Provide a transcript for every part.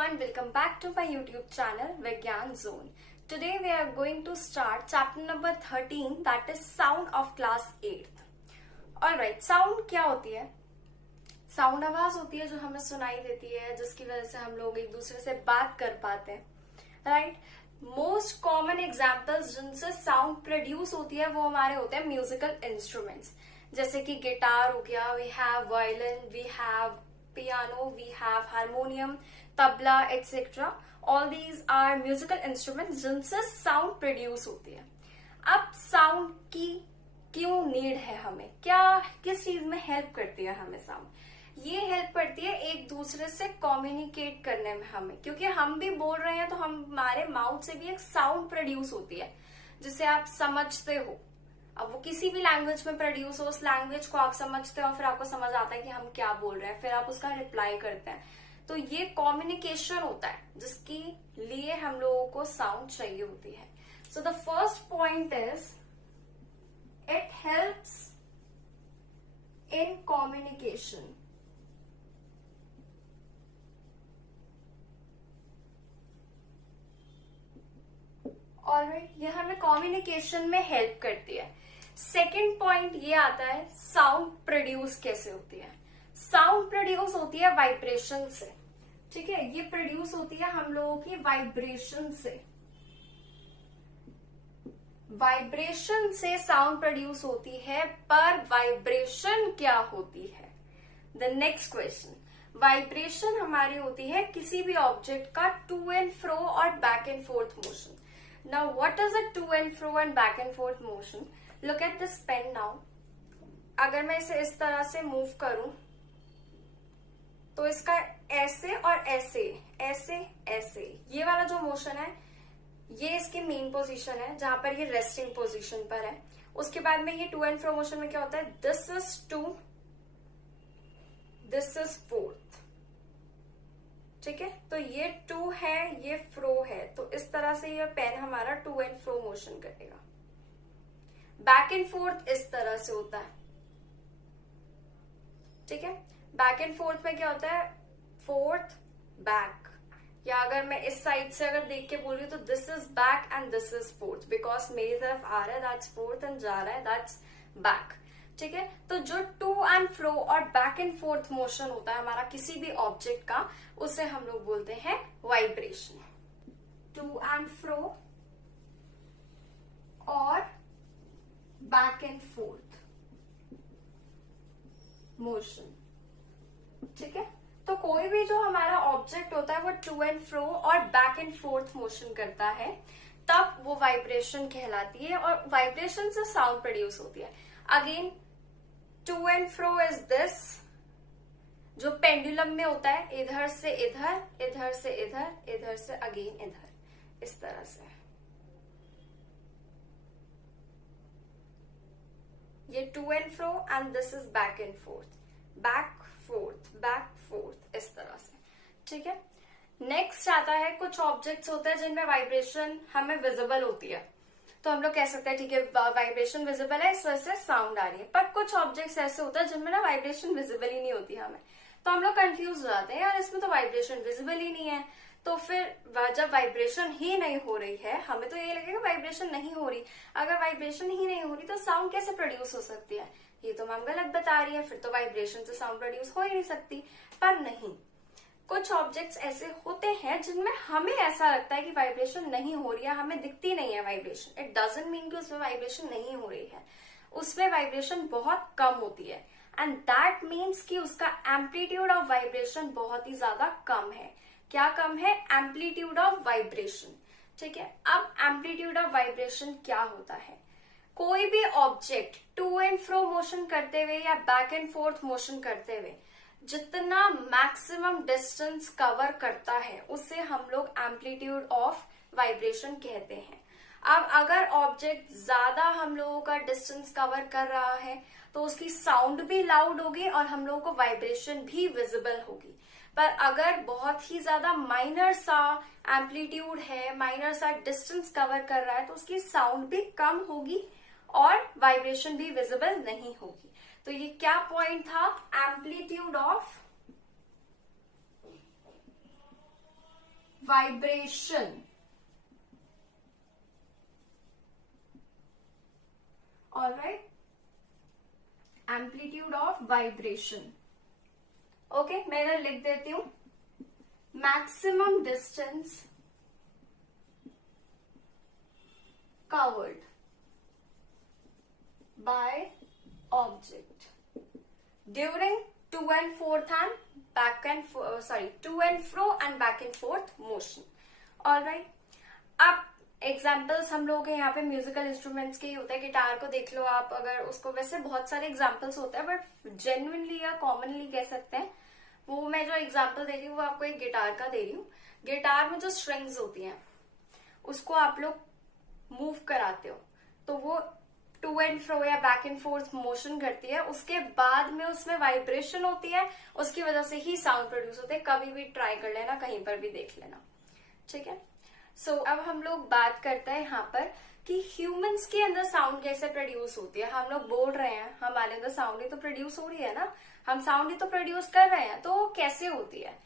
everyone, welcome back to my YouTube channel Vigyan Zone. Today we are going to start chapter number 13, that is sound of class 8th. Alright, sound क्या होती है? Sound आवाज होती है जो हमें सुनाई देती है, जिसकी वजह से हम लोग एक दूसरे से बात कर पाते हैं, राइट? मोस्ट कॉमन एग्जाम्पल्स जिनसे साउंड प्रोड्यूस होती है वो हमारे होते हैं म्यूजिकल इंस्ट्रूमेंट्स, जैसे कि गिटार हो गया, we have violin, we have piano, we have harmonium, tabla etc. All these are musical instruments जिनसे साउंड प्रोड्यूस होती है. अब साउंड की क्यों नीड है हमें, क्या किस चीज में हेल्प करती है हमें साउंड? ये हेल्प करती है एक दूसरे से कम्युनिकेट करने में हमें, क्योंकि हम भी बोल रहे हैं तो हमारे माउथ से भी एक साउंड प्रोड्यूस होती है जिसे आप समझते हो. अब वो किसी भी लैंग्वेज में प्रोड्यूस हो, उस लैंग्वेज को आप समझते हो, फिर आपको समझ आता है कि हम क्या बोल रहे हैं, फिर आप उसका रिप्लाई करते हैं. तो ये कम्युनिकेशन होता है जिसके लिए हम लोगों को साउंड चाहिए होती है. So the first point is it helps in communication. Alright, ये हमें कम्युनिकेशन में हेल्प करती है. सेकेंड पॉइंट ये आता है साउंड प्रोड्यूस कैसे होती है. साउंड प्रोड्यूस होती है वाइब्रेशन से, ठीक है? ये प्रोड्यूस होती है हम लोगों की वाइब्रेशन से. वाइब्रेशन से साउंड प्रोड्यूस होती है, पर वाइब्रेशन क्या होती है? The next question. वाइब्रेशन हमारी होती है किसी भी ऑब्जेक्ट का टू एंड फ्रो और back and fourth motion. Now, what is a to and fro and back and forth motion? Look at this pen now. अगर मैं इसे इस तरह से मूव करूं तो इसका ऐसे और ऐसे ऐसे ऐसे ये वाला जो मोशन है ये इसकी मेन पोजीशन है, जहां पर ये रेस्टिंग पोजीशन पर है. उसके बाद में ये टू एंड फ्रो मोशन में क्या होता है? This is two, this is fourth, ठीक है? तो ये टू है, ये फ्रो है, तो इस तरह से ये पेन हमारा टू एंड फ्रो मोशन करेगा. बैक एंड फोर्थ इस तरह से होता है, ठीक है? बैक एंड फोर्थ में क्या होता है? Fourth back. या अगर मैं इस साइड से अगर देख के बोल रही हूं तो this is back and this is fourth, because मेरी तरफ आ रहा है दैट्स फोर्थ एंड जा रहा है दैट्स बैक, ठीक है? तो जो टू एंड फ्रो और बैक एंड फोर्थ मोशन होता है हमारा किसी भी ऑब्जेक्ट का, उसे हम लोग बोलते हैं वाइब्रेशन. टू एंड फ्रो और बैक एंड फोर्थ मोशन, ठीक है? तो कोई भी जो हमारा ऑब्जेक्ट होता है वो टू एंड फ्रो और बैक एंड फोर्थ मोशन करता है, तब वो वाइब्रेशन कहलाती है, और वाइब्रेशन से साउंड प्रोड्यूस होती है. Again to and fro is this, जो पेंडुलम में होता है, इधर से इधर, इधर से इधर, इधर से अगेन इधर, इस तरह से. ये to and fro and this is back and forth, back forth, back forth, इस तरह से, ठीक है? नेक्स्ट आता है कुछ ऑब्जेक्ट्स होते हैं जिनमें वाइब्रेशन हमें विजिबल होती है, तो हम लोग कह सकते हैं ठीक है वाइब्रेशन विजिबल है, इस वजह से साउंड आ रही है. पर कुछ ऑब्जेक्ट्स ऐसे होते हैं जिनमें ना वाइब्रेशन विजिबल ही नहीं होती हमें, तो हम लोग कंफ्यूज हो जाते हैं, यार इसमें तो वाइब्रेशन विजिबल ही नहीं है. तो फिर जब वाइब्रेशन ही नहीं हो रही है, हमें तो ये लगेगा वाइब्रेशन नहीं हो रही. अगर वाइब्रेशन ही नहीं हो रही तो साउंड कैसे प्रोड्यूस हो सकती है? ये तो मैम गलत बता रही है, फिर तो वाइब्रेशन से साउंड प्रोड्यूस हो ही नहीं सकती. पर नहीं, कुछ ऑब्जेक्ट्स ऐसे होते हैं जिनमें हमें ऐसा लगता है कि वाइब्रेशन नहीं हो रही है, हमें दिखती नहीं है वाइब्रेशन. इट डजंट मीन कि उसमें वाइब्रेशन नहीं हो रही है, उसमें वाइब्रेशन बहुत कम होती है, एंड दैट मीन्स कि उसका एम्पलीट्यूड ऑफ वाइब्रेशन बहुत ही ज्यादा कम है. क्या कम है? एम्पलीट्यूड ऑफ वाइब्रेशन, ठीक है? अब एम्पलीट्यूड ऑफ वाइब्रेशन क्या होता है? कोई भी object to and fro motion करते हुए या बैक एंड फोर्थ मोशन करते हुए जितना मैक्सिमम डिस्टेंस कवर करता है उसे हम लोग एम्पलीट्यूड ऑफ वाइब्रेशन कहते हैं. अब अगर ऑब्जेक्ट ज्यादा हम लोगों का डिस्टेंस कवर कर रहा है तो उसकी साउंड भी लाउड होगी और हम लोगों को वाइब्रेशन भी विजिबल होगी. पर अगर बहुत ही ज्यादा माइनर सा एम्पलीट्यूड है, माइनर सा डिस्टेंस कवर कर रहा है, तो उसकी साउंड भी कम होगी और वाइब्रेशन भी विजिबल नहीं होगी. तो ये क्या पॉइंट था? Amplitude of vibration. All right, amplitude of vibration. Okay, मैं इधर लिख देती हूं, maximum distance covered by object during to and forth and back and to and fro and back and forth motion. All right, अब examples हम लोग यहाँ पे म्यूजिकल इंस्ट्रूमेंट्स के ही होते हैं. गिटार को देख लो आप, अगर उसको, वैसे बहुत सारे एग्जाम्पल्स होते हैं बट जेन्युइनली या कॉमनली कह सकते हैं, वो मैं जो एग्जाम्पल दे रही हूँ वो आपको एक गिटार का दे रही हूँ. गिटार में जो स्ट्रिंग्स होती हैं उसको आप लोग मूव कराते हो तो वो टू एंड फ्रो या बैक एंड फोर्थ मोशन करती है, उसके बाद में उसमें वाइब्रेशन होती है, उसकी वजह से ही साउंड प्रोड्यूस होते हैं. कभी भी ट्राई कर लेना, कहीं पर भी देख लेना. ठीक है. सो अब हम लोग बात करते हैं यहाँ पर कि ह्यूमंस के अंदर साउंड कैसे प्रोड्यूस होती है. हम लोग बोल रहे हैं, हमारे अंदर साउंड ही तो प्रोड्यूस हो रही है ना, हम साउंड ही तो प्रोड्यूस कर रहे हैं, तो कैसे होती है.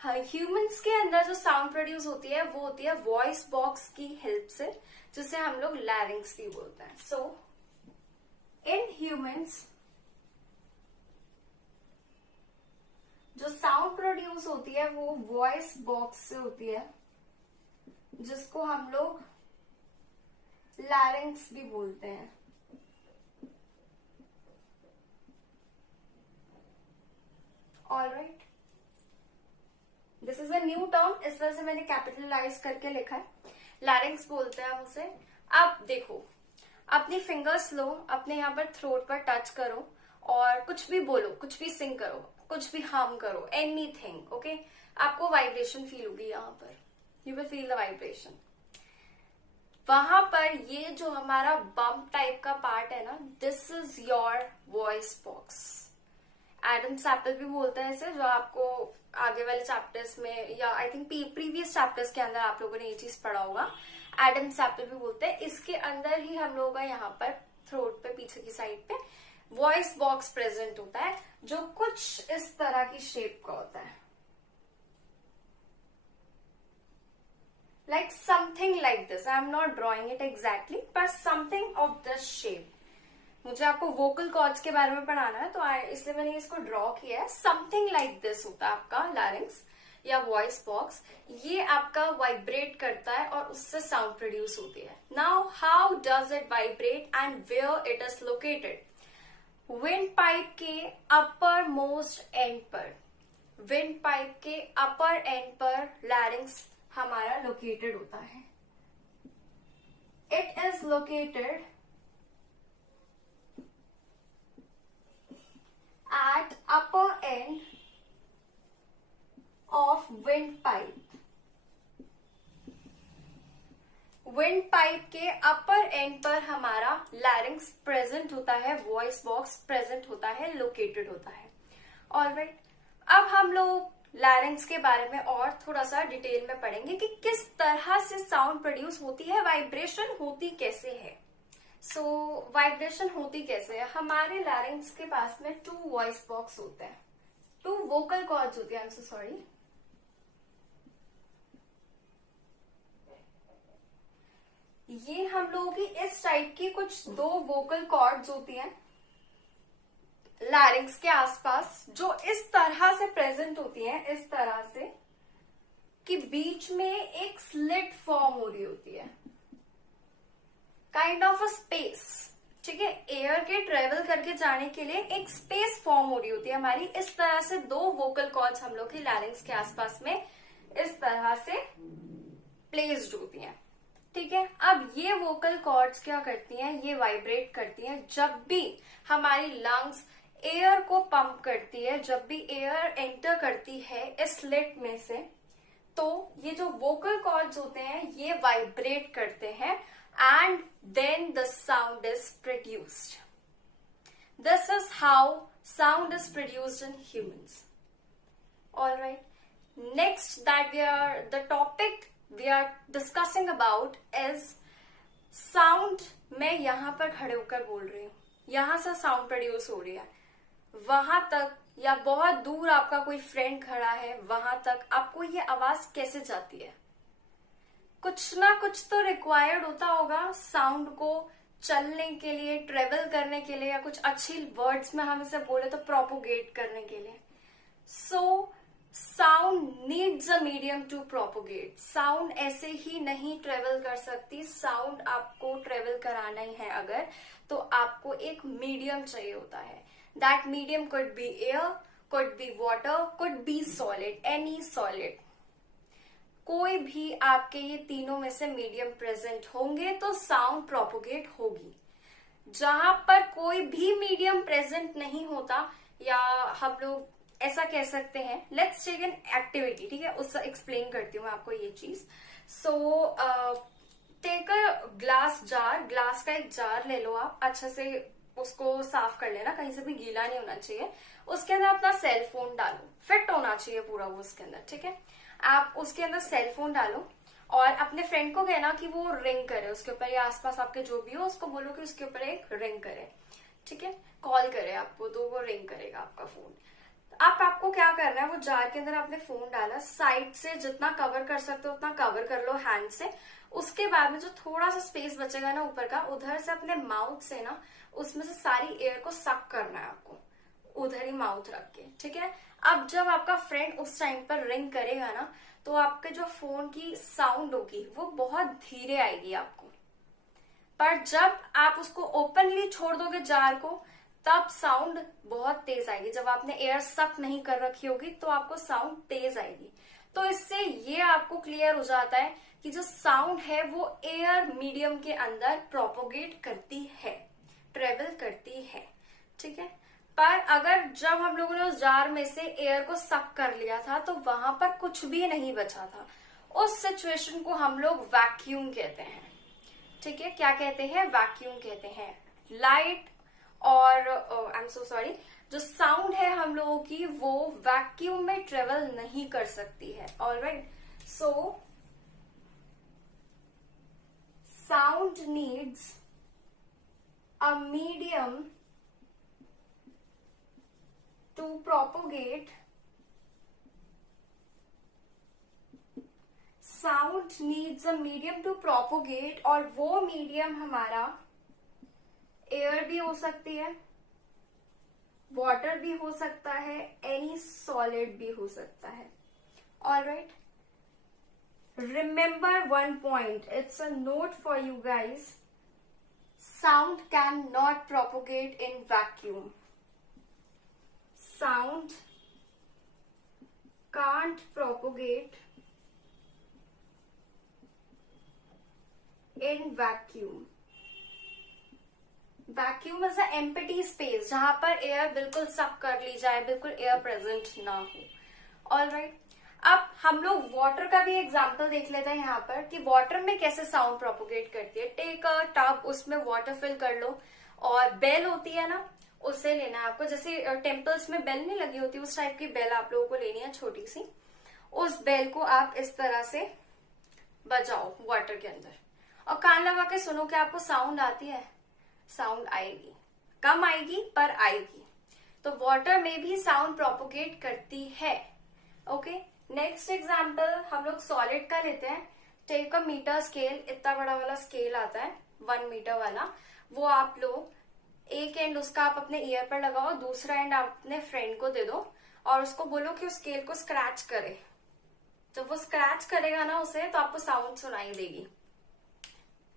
ह्यूमंस के अंदर जो साउंड प्रोड्यूस होती है वो होती है वॉइस बॉक्स की हेल्प से, जिसे हम लोग लैरिंक्स भी बोलते हैं. सो इन ह्यूमंस जो साउंड प्रोड्यूस होती है वो वॉइस बॉक्स से होती है, जिसको हम लोग लैरिंक्स भी बोलते हैं. Alright, this is a new term, इस वजह से मैंने कैपिटलाइज करके लिखा है. लैरिंक्स बोलते हैं उसे. अब देखो, अपनी फिंगर्स लो, अपने यहाँ पर थ्रोट पर टच करो और कुछ भी बोलो, कुछ भी सिंग करो, कुछ भी हम करो, एनीथिंग. ओके, आपको वाइब्रेशन फील होगी यहाँ पर, you will feel the vibration. वहां पर ये जो हमारा बम्प टाइप का पार्ट है ना, this is your voice box. Adam's apple भी बोलते हैं इसे, जो आपको आगे वाले चैप्टर्स में या आई थिंक प्रीवियस चैप्टर्स के अंदर आप लोगों ने ये चीज पढ़ा होगा. एडम सैपल भी बोलते हैं. इसके अंदर ही हम लोगों का यहाँ पर थ्रोट पे पीछे की साइड पे वॉइस बॉक्स प्रेजेंट होता है, जो कुछ इस तरह की शेप का होता है. Like something like this. I am not drawing it exactly, but something of this shape. मुझे आपको वोकल कॉर्ड्स के बारे में पढ़ाना है, तो इसलिए मैंने इसको ड्रॉ किया है. समथिंग लाइक दिस होता है आपका लैरिंक्स या वॉइस बॉक्स. ये आपका वाइब्रेट करता है और उससे साउंड प्रोड्यूस होती है. Now how does it vibrate and where it is located. Wind pipe के अपर मोस्ट एंड पर, विंड पाइप के अपर एंड पर लैरिंक्स हमारा लोकेटेड होता है. It is located at upper end of windpipe. Windpipe के अपर एंड पर हमारा लैरिंक्स प्रेजेंट होता है, वॉइस बॉक्स प्रेजेंट होता है, लोकेटेड होता है. ऑलराइट, अब हम लोग लैरिंक्स के बारे में और थोड़ा सा डिटेल में पढ़ेंगे कि किस तरह से साउंड प्रोड्यूस होती है, वाइब्रेशन होती कैसे है. सो वाइब्रेशन होती कैसे है. हमारे लैरिंक्स के पास में 2 वॉइस बॉक्स होते हैं, 2 वोकल कॉर्ड्स होती है. I am so sorry. ये हम लोगों की इस टाइप की कुछ 2 वोकल कॉर्ड्स होती हैं लैरिंक्स के आसपास, जो इस तरह से प्रेजेंट होती हैं, इस तरह से कि बीच में एक स्लिट फॉर्म हो रही होती है, काइंड ऑफ अ स्पेस. ठीक है, एयर के ट्रेवल करके जाने के लिए एक स्पेस फॉर्म हो रही होती है हमारी. इस तरह से 2 वोकल कॉर्ड्स हम लोग की लैरिंक्स के आसपास में इस तरह से प्लेस्ड होती हैं. ठीक है, अब ये वोकल कॉर्ड्स क्या करती हैं, ये वाइब्रेट करती हैं जब भी हमारी लंग्स एयर को पंप करती है, जब भी एयर एंटर करती है इस स्लिट में से, तो ये जो वोकल कॉर्ड्स होते हैं ये वाइब्रेट करते हैं and then the sound is produced. This is how sound is produced in humans. Alright, next that the topic we are discussing about is sound. मैं यहाँ पर खड़े होकर बोल रही हूँ, यहाँ से साउंड प्रोड्यूस हो रही है, वहां तक या बहुत दूर आपका कोई फ्रेंड खड़ा है वहां तक आपको ये आवाज कैसे जाती है? कुछ ना कुछ तो रिक्वायर्ड होता होगा साउंड को चलने के लिए, ट्रेवल करने के लिए, या कुछ अच्छी वर्ड्स में हम इसे बोले तो प्रोपोगेट करने के लिए. So sound needs a medium to propagate. Sound ऐसे ही नहीं ट्रेवल कर सकती. साउंड आपको ट्रेवल कराना ही है अगर, तो आपको एक मीडियम चाहिए होता है. That medium could be air, could be water, could be solid, any solid. कोई भी आपके ये तीनों में से मीडियम प्रेजेंट होंगे तो साउंड प्रोपोगेट होगी. जहां पर कोई भी मीडियम प्रेजेंट नहीं होता, या हम लोग ऐसा कह सकते हैं, लेट्स टेक एन एक्टिविटी, ठीक है, उससे एक्सप्लेन करती हूँ मैं आपको ये चीज. So take a glass jar. Glass का एक जार ले लो आप, अच्छे से उसको साफ कर लेना, कहीं से भी गीला नहीं होना चाहिए. उसके अंदर अपना सेल फोन डालो, फिट होना चाहिए पूरा वो उसके अंदर, ठीक है. आप उसके अंदर सेल फोन डालो और अपने फ्रेंड को कहना कि वो रिंग करे उसके ऊपर, या आसपास आपके जो भी हो उसको बोलो कि उसके ऊपर एक रिंग करे, ठीक है, कॉल करे आपको, तो वो रिंग करेगा आपका फोन. आपको क्या करना है, वो जार के अंदर आपने फोन डाला, साइड से जितना कवर कर सकते हो उतना कवर कर लो हैंड से. उसके बाद में जो थोड़ा सा स्पेस बचेगा ना ऊपर का, उधर से अपने माउथ से ना उसमें से सारी एयर को सक करना है आपको, उधर ही माउथ रख के, ठीक है. अब जब आपका फ्रेंड उस टाइम पर रिंग करेगा ना, तो आपके जो फोन की साउंड होगी वो बहुत धीरे आएगी आपको. पर जब आप उसको ओपनली छोड़ दोगे जार को, तब साउंड बहुत तेज आएगी. जब आपने एयर सक नहीं कर रखी होगी तो आपको साउंड तेज आएगी. तो इससे ये आपको क्लियर हो जाता है कि जो साउंड है वो एयर मीडियम के अंदर प्रोपोगेट करती है, ट्रेवल करती है, ठीक है. पर अगर जब हम लोगों ने उस जार में से एयर को सक कर लिया था तो वहां पर कुछ भी नहीं बचा था, उस सिचुएशन को हम लोग वैक्यूम कहते हैं, ठीक है. क्या कहते हैं? वैक्यूम कहते हैं. लाइट और आई एम सो सॉरी, जो साउंड है हम लोगों की वो वैक्यूम में ट्रेवल नहीं कर सकती है. Alright, so sound needs a medium to propagate. Sound needs a medium to propagate, और वो मीडियम हमारा एयर भी हो सकती है, वाटर भी हो सकता है, एनी सॉलिड भी हो सकता है. Alright, remember one point, it's a note for you guys. Sound can not propagate in vacuum. Sound can't propagate in vacuum. Vacuum is an empty space जहां पर एयर बिल्कुल सक कर ली जाए, बिल्कुल एयर प्रेजेंट ना हो. ऑलराइट, अब हम लोग वाटर का भी एग्जांपल देख लेते हैं यहाँ पर कि वाटर में कैसे साउंड प्रोपोगेट करती है. टेक अ टब, उसमें वाटर फिल कर लो, और बेल होती है ना, उससे लेना है आपको. जैसे टेम्पल्स में बेल नहीं लगी होती, उस टाइप की बेल आप लोगों को लेनी है, छोटी सी. उस बेल को आप इस तरह से बजाओ वाटर के अंदर, और कान लगा के सुनो कि आपको साउंड आती है. साउंड आएगी, कम आएगी पर आएगी. तो वाटर में भी साउंड प्रोपोगेट करती है. ओके, नेक्स्ट एग्जाम्पल हम लोग सॉलिड का लेते हैं. Take a metre scale. इतना बड़ा वाला स्केल आता है 1 मीटर वाला, वो आप लोग एक एंड उसका आप अपने ईयर पर लगाओ, दूसरा एंड आप अपने फ्रेंड को दे दो, और उसको बोलो कि उस स्केल को स्क्रैच करे. जब वो स्क्रैच करेगा ना उसे, तो आपको साउंड सुनाई देगी.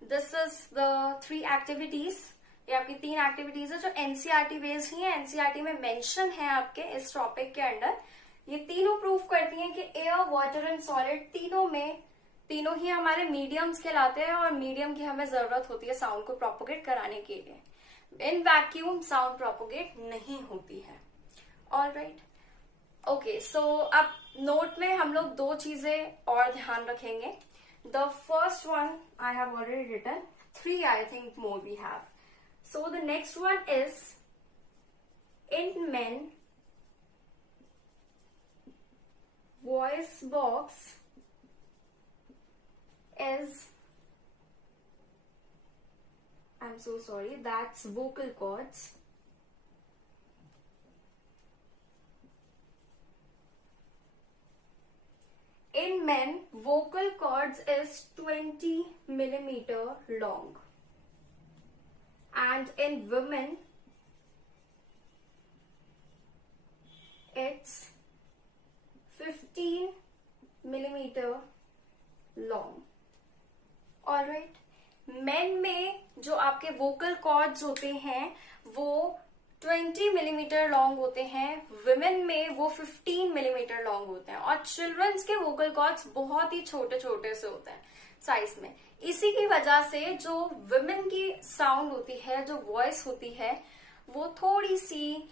This is the 3 activities. ये आपकी 3 एक्टिविटीज है जो एनसीईआरटी बेस्ड ही है, एनसीईआरटी में मेंशन है आपके इस टॉपिक के अंडर. ये तीनों प्रूफ करती हैं कि एयर, वाटर एंड सॉलिड तीनों ही हमारे मीडियम्स कहलाते हैं, और मीडियम की हमें जरूरत होती है साउंड को प्रोपोगेट कराने के लिए. इन वैक्यूम साउंड प्रोपोगेट नहीं होती है. ऑलराइट, ओके, सो अब नोट में हम लोग 2 चीजें और ध्यान रखेंगे. The first one I have already written, 3 I think more we have. So the next one is in men voice box is, I'm so sorry, that's vocal cords. in men vocal cords is 20 millimeter long and in women it's 15 millimeter long. Alright, main में जो आपके vocal cords होते हैं वो 20 millimetre long होते हैं, women में वो 15 मिलीमीटर लॉन्ग होते हैं, और चिल्ड्रंस के वोकल कॉर्ड्स बहुत ही छोटे छोटे से होते हैं साइज में. इसी की वजह से जो विमेन की साउंड होती है, जो वॉइस होती है, वो थोड़ी सी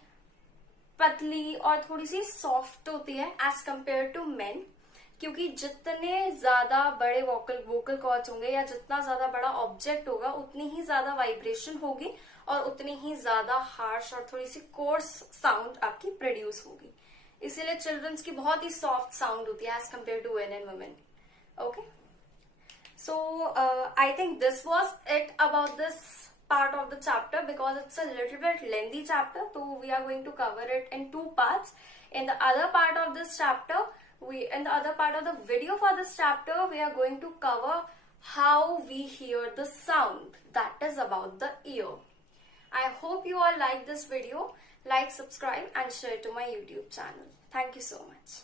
पतली और थोड़ी सी सॉफ्ट होती है एज कंपेयर टू मेन. क्योंकि जितने ज्यादा बड़े वोकल कॉर्ड्स होंगे या जितना ज्यादा बड़ा ऑब्जेक्ट होगा उतनी ही ज्यादा वाइब्रेशन होगी और उतनी ही ज्यादा हार्श और थोड़ी सी कोर्स साउंड आपकी प्रोड्यूस होगी. इसीलिए चिल्ड्रंस की बहुत ही सॉफ्ट साउंड होती है as compared to men and women. Okay, so I think this was it about this part of the chapter because it's a little bit lengthy chapter, so we are going to cover it in 2 parts. In the other part of this chapter, in the other part of the video for this chapter, we are going to cover how we hear the sound, that is about the ear. I hope you all like this video. Like, subscribe and share to my YouTube channel. Thank you so much.